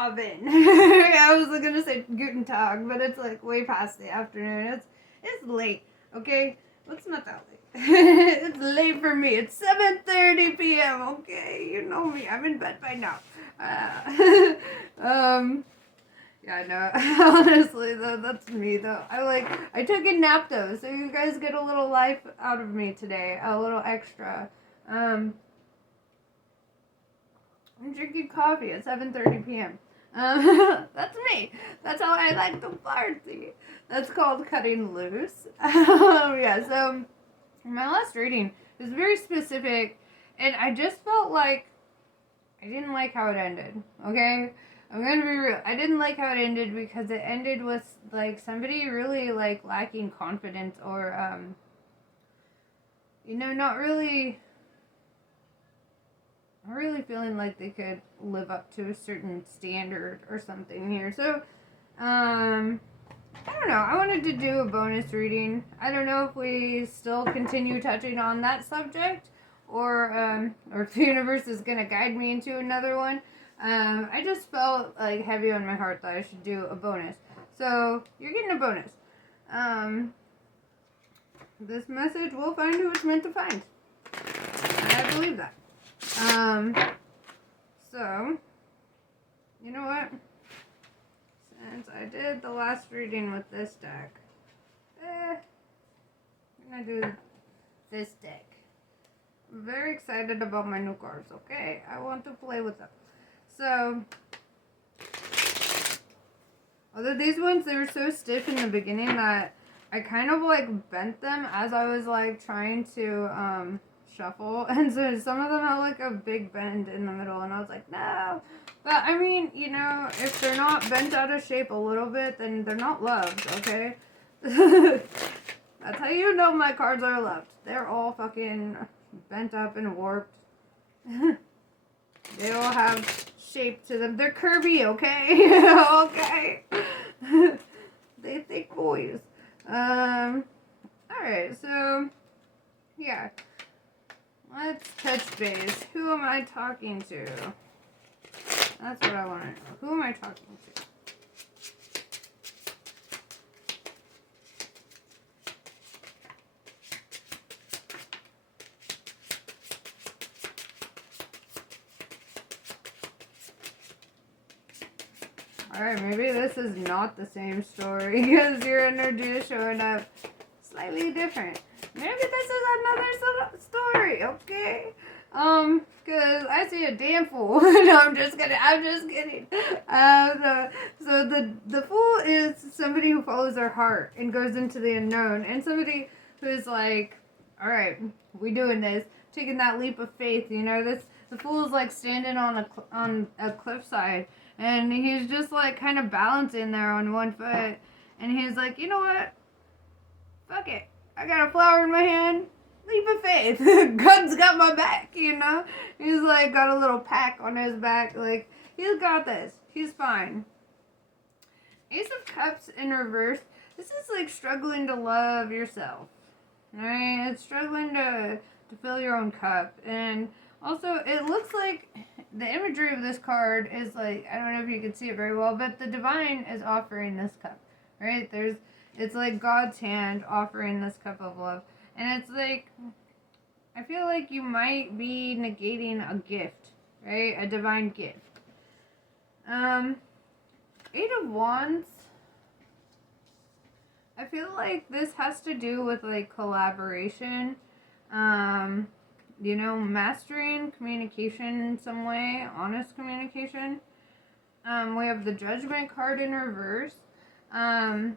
Abend. I was gonna say Guten Tag, but it's like way past the afternoon. It's late, okay? Well, it's not that late. It's late for me. It's 7:30 p.m., okay? You know me. I'm in bed by now. Yeah, no, honestly, though, that's me, though. I took a nap, though, so you guys get a little life out of me today, a little extra. I'm drinking coffee at 7:30 p.m. That's me. That's how I like to party. That's called cutting loose. Yeah, so my last reading was very specific, and I just felt like I didn't like how it ended, okay? I'm gonna be real. I didn't like how it ended because it ended with, like, somebody really, like, lacking confidence or, not really feeling like they could live up to a certain standard or something here. So, I don't know. I wanted to do a bonus reading. I don't know if we still continue touching on that subject or if the universe is going to guide me into another one. I just felt like heavy on my heart that I should do a bonus. So, you're getting a bonus. This message will find who it's meant to find. And I believe that. So, you know what? Since I did the last reading with this deck, I'm gonna do this deck. I'm very excited about my new cards, okay? I want to play with them. So, although these ones, they were so stiff in the beginning that I kind of, like, bent them as I was, like, trying to, shuffle. And so some of them had, like, a big bend in the middle, and I was like, no. But, I mean, if they're not bent out of shape a little bit, then they're not loved, okay? That's how you know my cards are loved. They're all fucking bent up and warped. They all have shape to them. They're curvy, okay? Okay. They think boys. Alright, so, yeah. Let's touch base. Who am I talking to? That's what I want to know. Who am I talking to? Alright, maybe this is not the same story because your energy is showing up slightly different. Maybe this is another story, okay? Cause I see a damn fool. No, I'm just kidding. So the fool is somebody who follows their heart and goes into the unknown, and somebody who's like, all right, we doing this, taking that leap of faith. The fool is like standing on a cliffside, and he's just like kind of balancing there on one foot, and he's like, you know what? Fuck it. I got a flower in my hand. Leap of faith. God's got my back, He's like got a little pack on his back. Like, he's got this. He's fine. Ace of Cups in reverse. This is like struggling to love yourself. Right? It's struggling to fill your own cup. And also, it looks like the imagery of this card is like, I don't know if you can see it very well, but the divine is offering this cup. Right? It's like God's hand offering this cup of love. And it's like, I feel like you might be negating a gift, right? A divine gift. 8 of Wands. I feel like this has to do with, like, collaboration. Mastering communication in some way. Honest communication. We have the Judgment card in reverse. And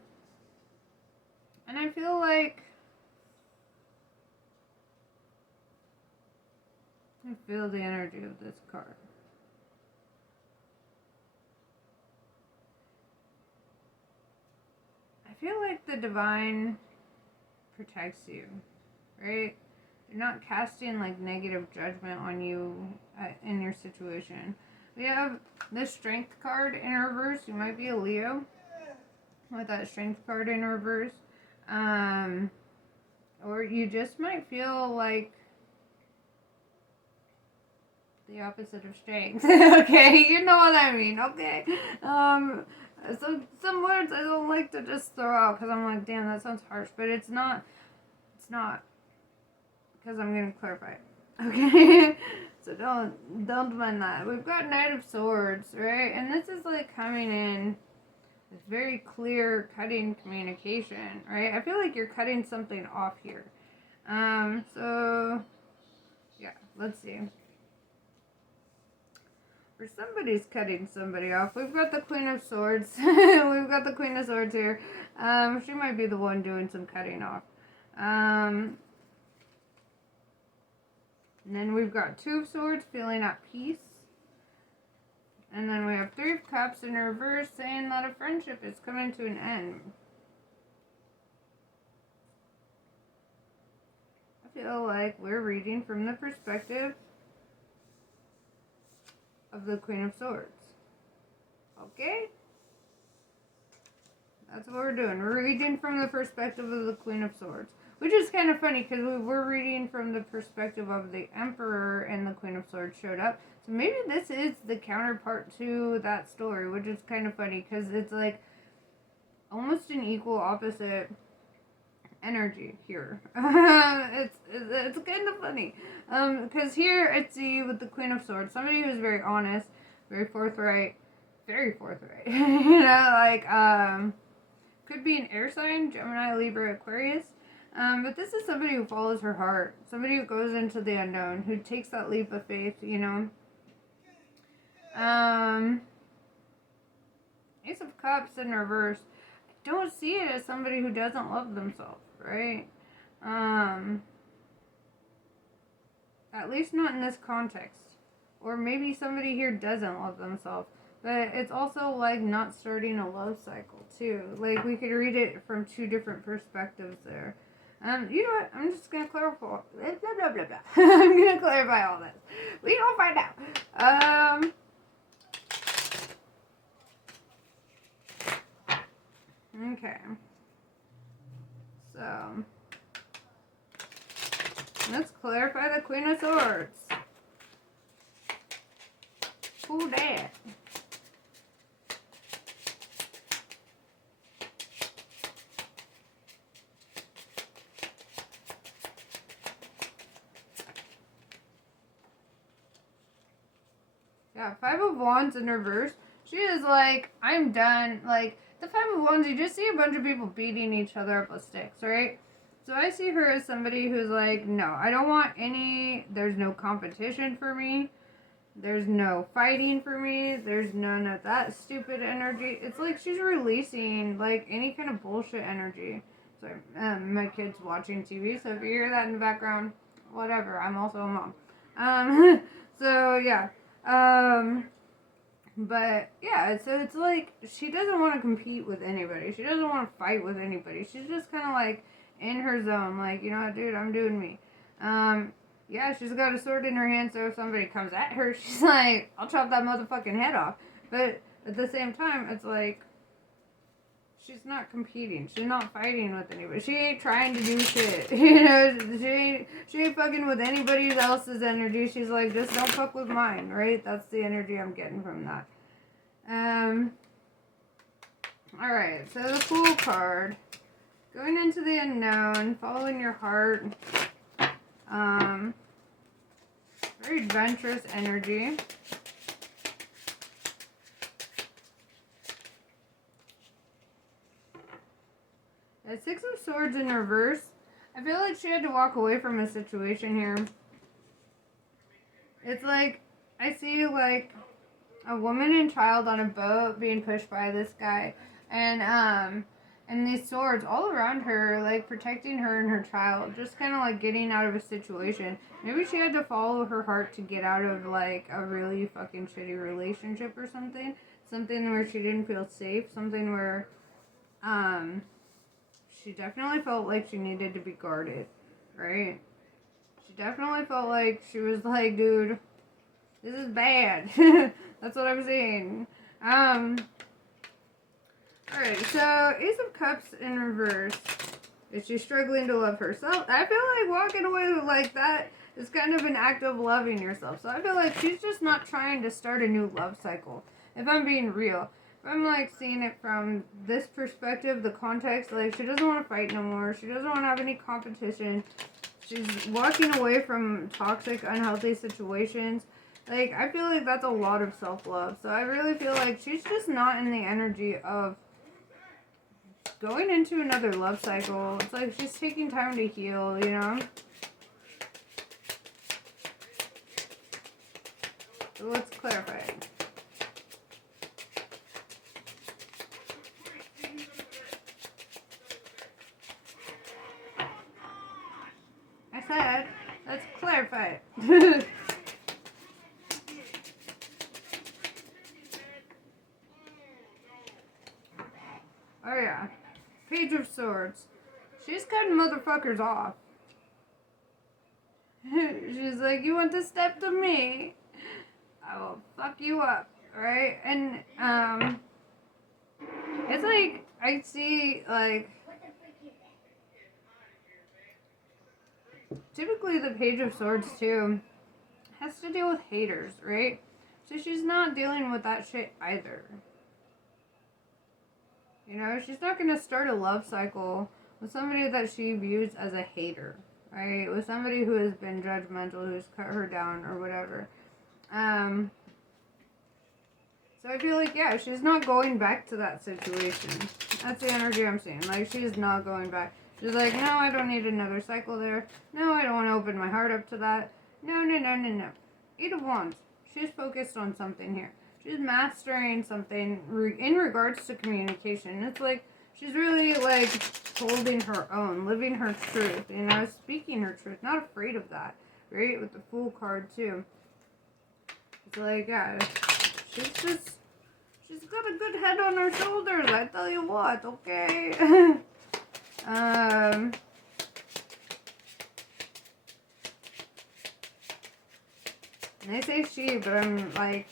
I feel like I feel the energy of this card. I feel like the divine protects you, right? They're not casting like negative judgment on you in your situation. We have the Strength card in reverse. You might be a Leo with that Strength card in reverse. Or you just might feel like The opposite of strength. Okay, you know what I mean, okay? So some words I don't like to just throw out because I'm like, damn, that sounds harsh, but it's not, because I'm going to clarify it, okay? So don't mind that. We've got Knight of Swords, right? And this is like coming in with very clear cutting communication, right? I feel like you're cutting something off here. So, yeah, let's see. Or somebody's cutting somebody off. We've got the Queen of Swords. We've got the Queen of Swords here. She might be the one doing some cutting off. And then we've got Two of Swords feeling at peace. And then we have Three of Cups in reverse saying that a friendship is coming to an end. I feel like we're reading from the perspective of the Queen of Swords. Okay? That's what we're doing. We're reading from the perspective of the Queen of Swords. Which is kind of funny because we were reading from the perspective of the Emperor and the Queen of Swords showed up. So maybe this is the counterpart to that story, which is kind of funny because it's like almost an equal opposite energy here. It's kind of funny. Because here I see with the Queen of Swords, somebody who's very honest, very forthright, you know, like, could be an air sign, Gemini, Libra, Aquarius. But this is somebody who follows her heart, somebody who goes into the unknown, who takes that leap of faith, you know. Ace of Cups in reverse. I don't see it as somebody who doesn't love themselves, right? At least not in this context. Or maybe somebody here doesn't love themselves. But it's also like not starting a love cycle too. Like we could read it from two different perspectives there. You know what? I'm just gonna clarify. Blah blah blah blah. I'm gonna clarify all this. We gonna find out. Okay. So let's clarify the Queen of Swords. Who that? Yeah, Five of Wands in reverse. She is like, I'm done. Like, the Five of Wands, you just see a bunch of people beating each other up with sticks, right? So I see her as somebody who's like, no, I don't want any, there's no competition for me. There's no fighting for me. There's none of that stupid energy. It's like she's releasing, like, any kind of bullshit energy. Sorry, my kid's watching TV, so if you hear that in the background, whatever. I'm also a mom. So, yeah. But, yeah, so it's like, she doesn't want to compete with anybody. She doesn't want to fight with anybody. She's just kind of, like, in her zone. Like, you know what, dude, I'm doing me. Yeah, she's got a sword in her hand, so if somebody comes at her, she's like, I'll chop that motherfucking head off. But at the same time, it's like, she's not competing. She's not fighting with anybody. She ain't trying to do shit. You know, she ain't fucking with anybody else's energy. She's like, just don't fuck with mine, right? That's the energy I'm getting from that. Alright, so the Fool card. Going into the unknown, following your heart. Very adventurous energy. The Six of Swords in reverse. I feel like she had to walk away from a situation here. It's like, I see like a woman and child on a boat being pushed by this guy. And these swords all around her, like protecting her and her child. Just kind of like getting out of a situation. Maybe she had to follow her heart to get out of like a really fucking shitty relationship or something. Something where she didn't feel safe. Something where, she definitely felt like she needed to be guarded, right? She definitely felt like she was like, dude, this is bad. That's what I'm saying. Alright, so Ace of Cups in reverse. Is she struggling to love herself? I feel like walking away with like that, It's kind of an act of loving yourself. So I feel like she's just not trying to start a new love cycle. If I'm being real. If I'm like seeing it from this perspective, the context, like she doesn't want to fight no more. She doesn't want to have any competition. She's walking away from toxic, unhealthy situations. Like, I feel like that's a lot of self-love. So I really feel like she's just not in the energy of going into another love cycle. It's like she's taking time to heal, you know? So let's clarify it. I said, let's clarify it. Oh yeah. Page of Swords. She's cutting motherfuckers off. She's like, you want to step to me? I will fuck you up. Right? And, it's like, I see, like, typically the Page of Swords, too, has to deal with haters, right? So she's not dealing with that shit either. You know, she's not going to start a love cycle with somebody that she views as a hater, right? With somebody who has been judgmental, who's cut her down or whatever. So I feel like, yeah, she's not going back to that situation. That's the energy I'm seeing. Like, she's not going back. She's like, no, I don't need another cycle there. No, I don't want to open my heart up to that. No, no, no, no, no. 8 of Wands. She's focused on something here. She's mastering something in regards to communication. It's like she's really like holding her own, living her truth, you know, speaking her truth, not afraid of that, right? With the Fool card too. It's like, yeah, she's got a good head on her shoulders, I tell you what, okay? And I say she, but I'm like,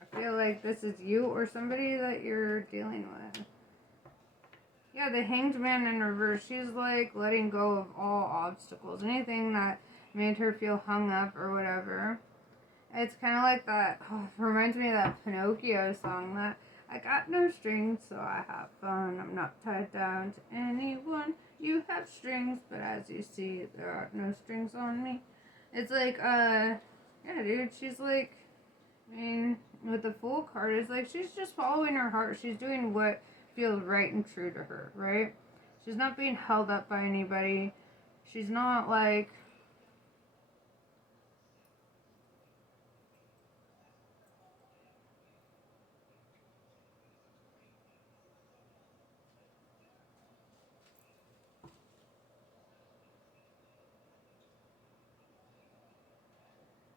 I feel like this is you or somebody that you're dealing with. Yeah, the Hanged Man in reverse. She's like letting go of all obstacles. Anything that made her feel hung up or whatever. It's kind of like that. Oh, it reminds me of that Pinocchio song that I got no strings, so I have fun. I'm not tied down to anyone. You have strings, but as you see, there are no strings on me. It's like, yeah, dude. She's like, I mean, with the Fool card, it's like she's just following her heart. She's doing what feels right and true to her, right? She's not being held up by anybody. She's not like,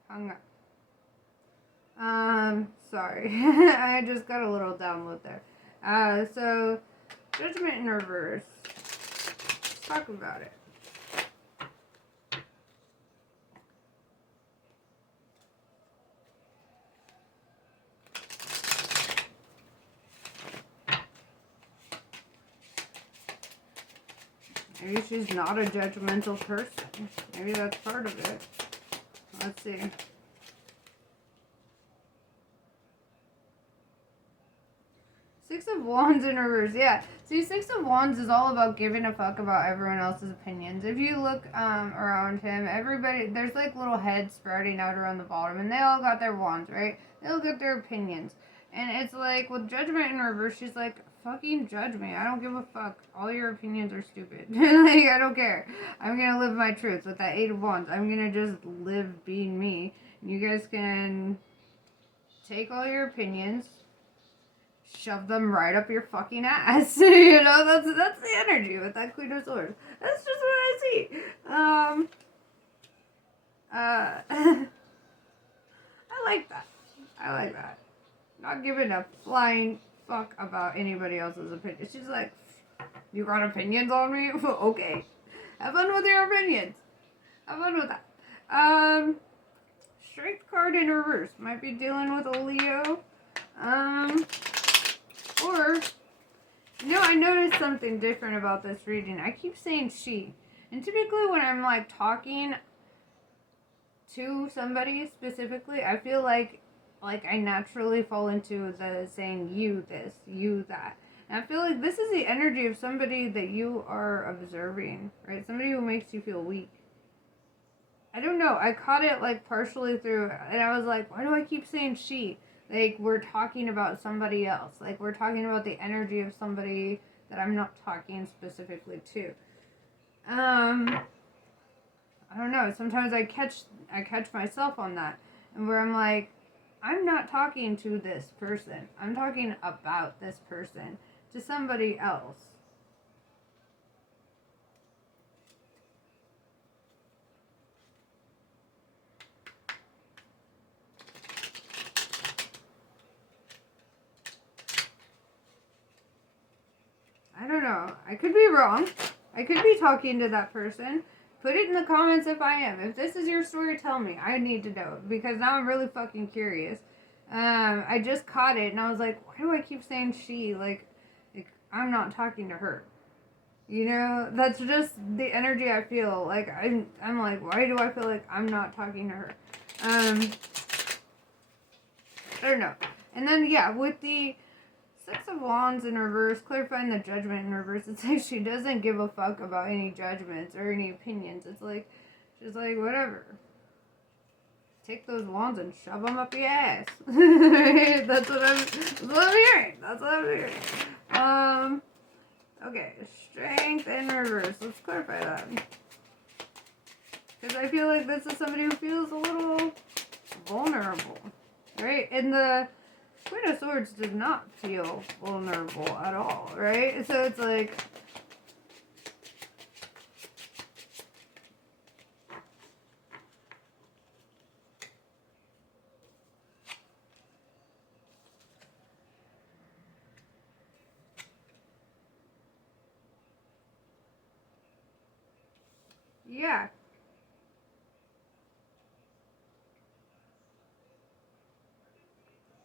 hung up. Sorry. I just got a little download there. So, Judgment in reverse. Let's talk about it. Maybe she's not a judgmental person. Maybe that's part of it. Let's see. Six of Wands in reverse, yeah. See, Six of Wands is all about giving a fuck about everyone else's opinions. If you look around him, everybody, there's like little heads sprouting out around the bottom, and they all got their wands, right? They all got their opinions. And it's like, with Judgment in reverse, she's like, fucking judge me. I don't give a fuck. All your opinions are stupid. Like, I don't care. I'm gonna live my truth with that 8 of Wands. I'm gonna just live being me. You guys can take all your opinions, shove them right up your fucking ass. You know, that's the energy with that Queen of Swords. That's just what I see. I like that. I like that. Not giving a flying fuck about anybody else's opinion. She's like, you got opinions on me? Okay. Have fun with your opinions. Have fun with that. Strength card in reverse. Might be dealing with a Leo. Or, you know, I noticed something different about this reading. I keep saying she. And typically when I'm like talking to somebody specifically, I feel like I naturally fall into the saying you this, you that. And I feel like this is the energy of somebody that you are observing, right? Somebody who makes you feel weak. I don't know. I caught it like partially through, and I was like, why do I keep saying she? Like, we're talking about somebody else. Like, we're talking about the energy of somebody that I'm not talking specifically to. I don't know. Sometimes I catch myself on that, and where I'm like, I'm not talking to this person. I'm talking about this person to somebody else. I don't know. I could be wrong. I could be talking to that person. Put it in the comments if I am. If this is your story, tell me. I need to know because now I'm really fucking curious. I just caught it and I was like, why do I keep saying she? Like I'm not talking to her. You know, that's just the energy I feel. Like I'm like, why do I feel like I'm not talking to her? I don't know. And then yeah, with the Six of Wands in reverse, clarifying the Judgment in reverse. It's like she doesn't give a fuck about any judgments or any opinions. It's like, she's like, whatever. Take those wands and shove them up your ass. That's what I'm hearing. That's what I'm hearing. Okay, Strength in reverse. Let's clarify that. Because I feel like this is somebody who feels a little vulnerable. Right? And the Queen of Swords does not feel vulnerable at all, right? So it's like, yeah.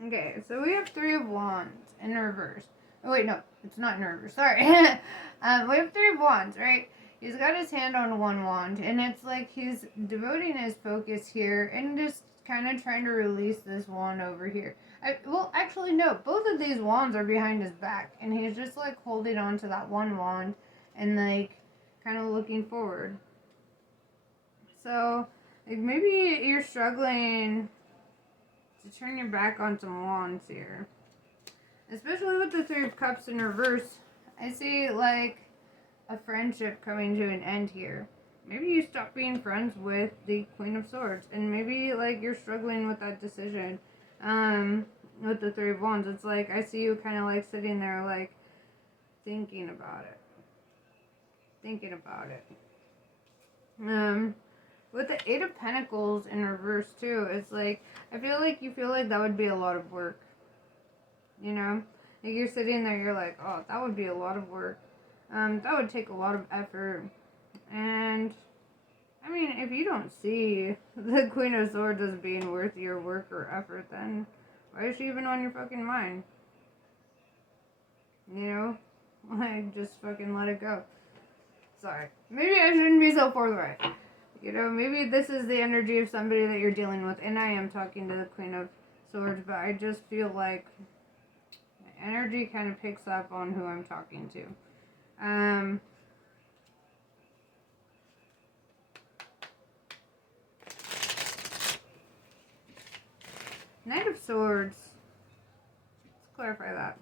Okay, so we have Three of Wands in reverse. Oh wait, no, it's not in reverse. Sorry. We have Three of Wands, right? He's got his hand on one wand, and it's like he's devoting his focus here and just kind of trying to release this wand over here. Well, actually, no. Both of these wands are behind his back, and he's just like holding on to that one wand and like kind of looking forward. So, like maybe you're struggling to turn your back on some wands here. Especially with the Three of Cups in reverse, I see like a friendship coming to an end here. Maybe you stop being friends with the Queen of Swords, and maybe like you're struggling with that decision. With the Three of Wands, it's like I see you kind of like sitting there like thinking about it. With the Eight of Pentacles in reverse too, it's like I feel like you feel like that would be a lot of work. You know, like you're sitting there, you're like, oh, that would be a lot of work. That would take a lot of effort. And I mean, if you don't see the Queen of Swords as being worth your work or effort, then why is she even on your fucking mind? You know, like just fucking let it go. Sorry, maybe I shouldn't be so forthright. You know, maybe this is the energy of somebody that you're dealing with, and I am talking to the Queen of Swords, but I just feel like my energy kind of picks up on who I'm talking to. Knight of Swords. Let's clarify that.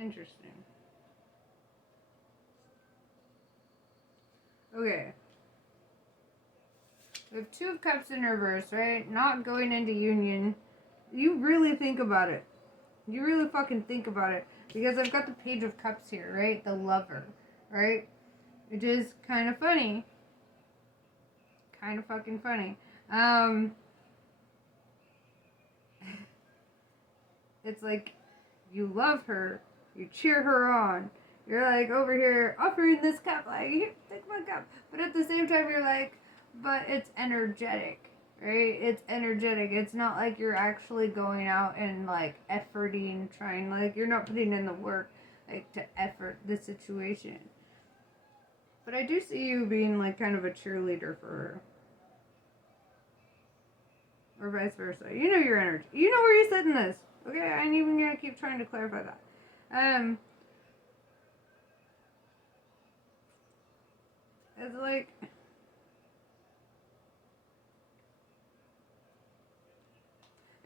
Interesting. Okay. We have Two of Cups in reverse, right? Not going into union. You really think about it. You really fucking think about it. Because I've got the Page of Cups here, right? The Lover, right? Which is kind of funny. Kind of fucking funny. it's like you love her, you cheer her on. You're like over here offering this cup, like, here, take my cup. But at the same time, you're like, but it's energetic, right? It's energetic. It's not like you're actually going out and like efforting, trying, like, you're not putting in the work, like, to effort the situation. But I do see you being like kind of a cheerleader for her. Or vice versa. You know your energy. You know where you sit in this. Okay, I ain't even gonna keep trying to clarify that. It's like,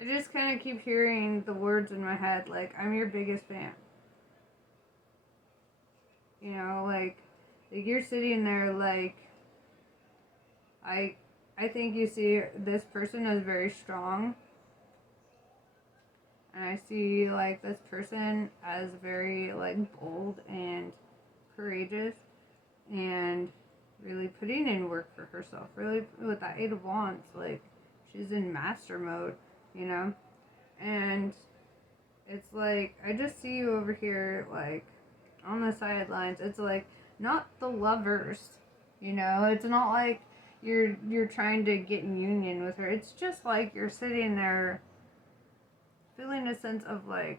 I just kind of keep hearing the words in my head, like, I'm your biggest fan. You know, like you're sitting there, like, I think you see this person as very strong, and I see like this person as very like bold and courageous, and really putting in work for herself. Really, with that Eight of Wands, like, she's in master mode, you know, and it's like I just see you over here, like, on the sidelines. It's like not the lovers, you know. It's not like you're trying to get in union with her. It's just like you're sitting there feeling a sense of like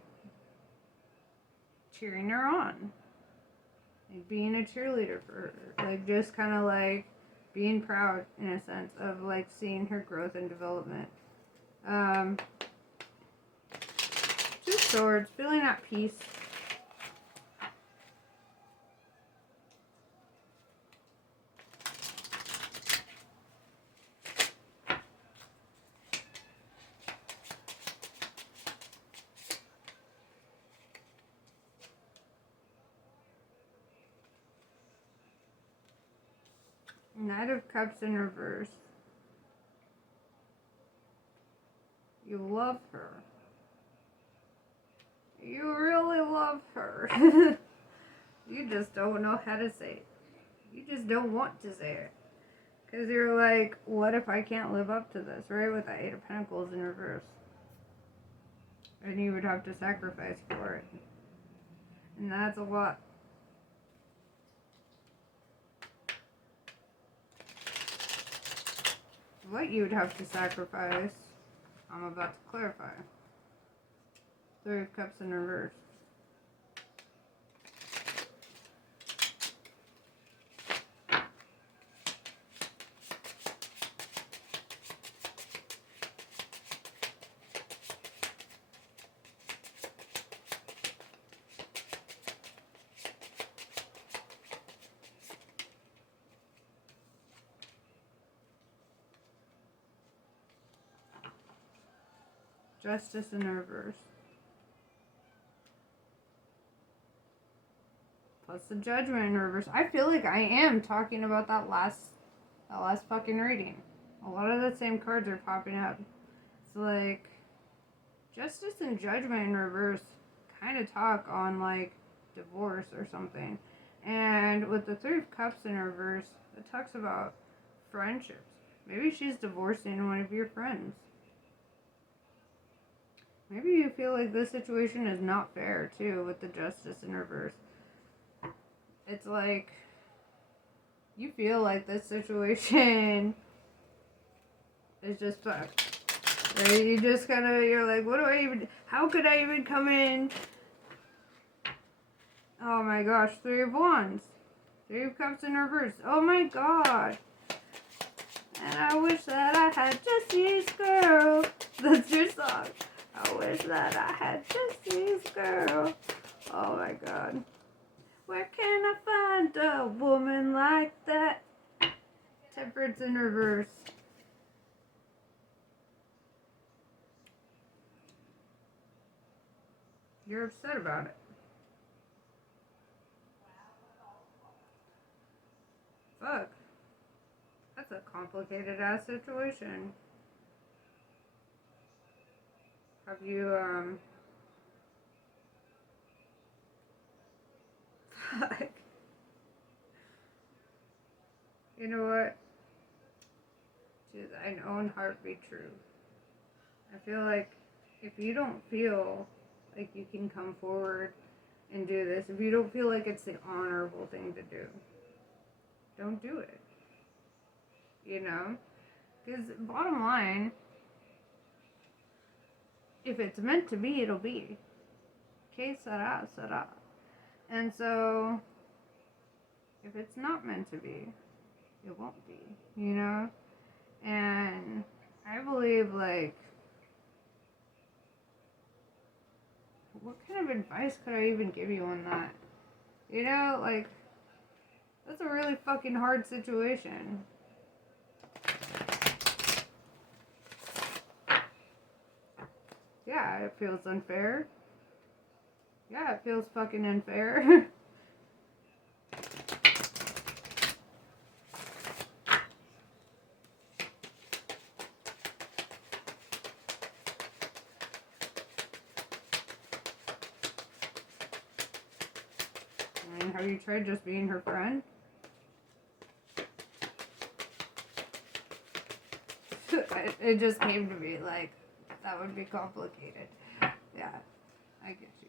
cheering her on, like being a cheerleader for her, like just kind of like being proud in a sense of like seeing her growth and development. Two Swords, feeling at peace. Knight of Cups in reverse. You love her. You really love her. You just don't know how to say it. You just don't want to say it. Because you're like, what if I can't live up to this, right? With the Eight of Pentacles in reverse. And you would have to sacrifice for it. And that's a lot. What you would have to sacrifice, I'm about to clarify. Three of Cups in reverse. Justice in reverse. Plus the Judgment in reverse. I feel like I am talking about that last fucking reading. A lot of the same cards are popping up. It's like Justice and Judgment in reverse kind of talk on like divorce or something. And with the Three of Cups in reverse, it talks about friendships. Maybe she's divorcing one of your friends. Maybe you feel like this situation is not fair, too, with the Justice in reverse. It's like, you feel like this situation is just fucked. Right? You just kind of, you're like, what do I even, how could I even come in? Oh my gosh, Three of Wands. Three of Cups in reverse. Oh my god. And I wish that I had Jesse's girl. That's your song. I wish that I had Jesse's girl. Oh my god. Where can I find a woman like that? Temperance in reverse. You're upset about it. Fuck. That's a complicated ass situation. Have you, fuck. You know what? To thine own heart be true. I feel like if you don't feel like you can come forward and do this. If you don't feel like it's the honorable thing to do, don't do it. You know? Because bottom line, if it's meant to be, it'll be. Que sera, sera. And so, if it's not meant to be, it won't be, you know? And I believe, like, what kind of advice could I even give you on that? You know, like, that's a really fucking hard situation. Yeah, it feels unfair. Yeah, it feels fucking unfair. I mean, have you tried just being her friend? It just came to me like, that would be complicated. Yeah, I get you.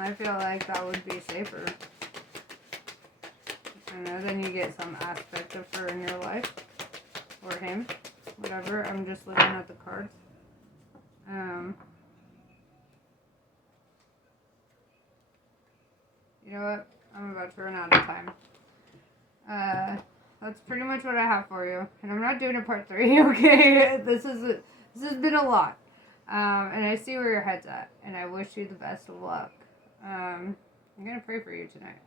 I feel like that would be safer. I know, then you get some aspect of her in your life. Or him. Whatever. I'm just looking at the cards. You know what? I'm about to run out of time. That's pretty much what I have for you. And I'm not doing a part 3, okay? This has been a lot. And I see where your head's at. And I wish you the best of luck. I'm going to pray for you tonight.